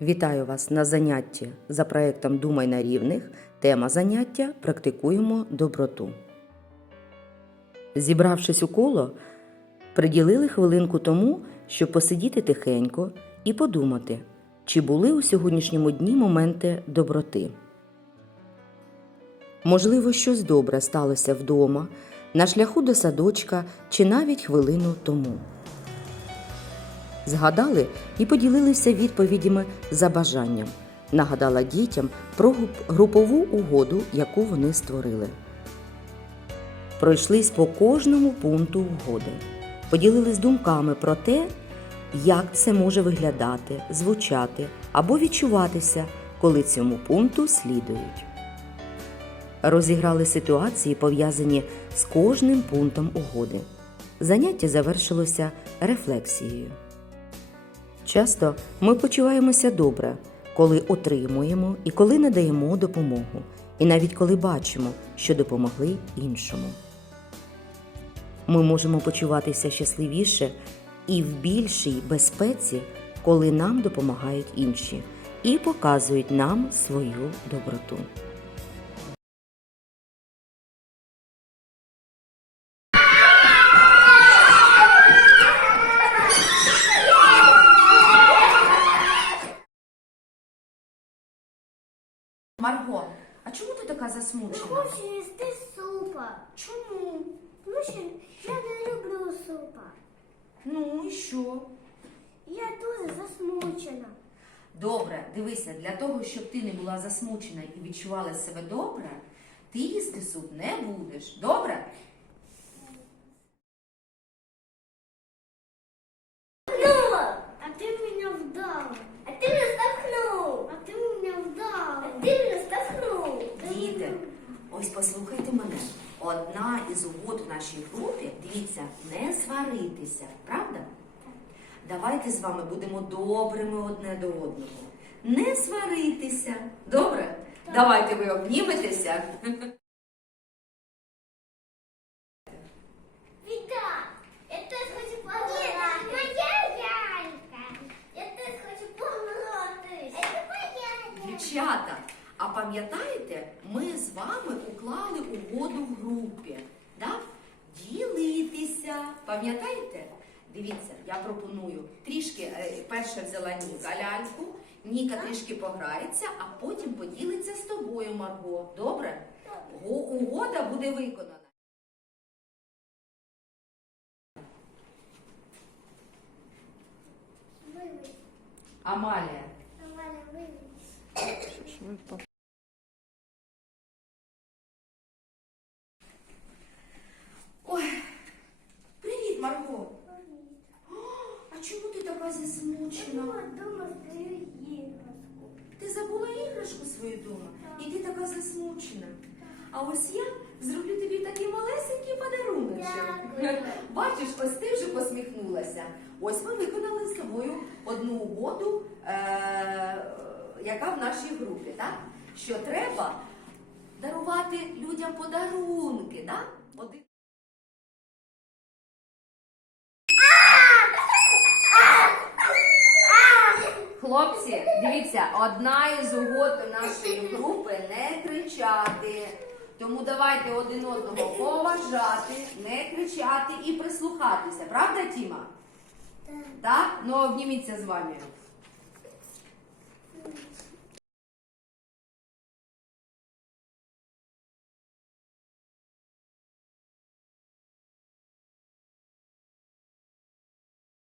Вітаю вас на занятті за проєктом Думай на рівних. Тема заняття Практикуємо доброту. Зібравшись у коло, приділили хвилинку тому, щоб посидіти тихенько і подумати, чи були у сьогоднішньому дні моменти доброти. Можливо, щось добре сталося вдома, на шляху до садочка чи навіть хвилину тому. Згадали і поділилися відповідями за бажанням. Нагадала дітям про групову угоду, яку вони створили. Пройшлись по кожному пункту угоди, поділились думками про те, як це може виглядати, звучати або відчуватися, коли цьому пункту слідують. Розіграли ситуації, пов'язані з кожним пунктом угоди. Заняття завершилося рефлексією. Часто ми почуваємося добре, коли отримуємо і коли надаємо допомогу, і навіть коли бачимо, що допомогли іншому. Ми можемо почуватися щасливіше і в більшій безпеці, коли нам допомагають інші і показують нам свою доброту. Марго, а чому ти така засмучена? Хочу їсти супа. Чому? Тому що я не люблю супа. Ну і що? Я дуже засмучена. Добре, дивися, для того, щоб ти не була засмучена і відчувала себе добре, ти їсти суп не будеш. Добре? А ти мене вдала. А ти мене стахнув. А ти мене вдала. А ти мене ось послухайте мене. Одна із угод в нашій групі, дивіться, не сваритися, правда? Давайте з вами будемо добрими одне до одного. Не сваритися. Добре? Давайте ви обніметеся. Віта, я теж хочу пограти. моя лялька. Я теж хочу пограти. Дівчата, а пам'ятаєте, ми з вами уклали угоду в групі. Да? Ділитися. Пам'ятаєте? Дивіться, я пропоную трішки е, перше взяла Ніка ляльку, Ніка трішки пограється, а потім поділиться з тобою, Марго. Добре? Угода буде виконана. Вились. Амалія. Нормально вились. Ой, привіт, Марго. О, А чому ти така засмучена? Дома, стою іграшку. Ти забула іграшку свою дома, і ти така засмучена. А ось я зроблю тобі такий малесенький подаруночок. Дякую. Бачиш, ось ти вже посміхнулася. Ось ми виконали з тобою одну угоду, е- яка в нашій групі, так? Що треба дарувати людям подарунки, так? Один... Хлопці, дивіться, одна із угод нашої групи не кричати. Тому давайте один одного поважати, не кричати і прислухатися. Правда, Тіма? Так. Так? Ну обніміться з вами.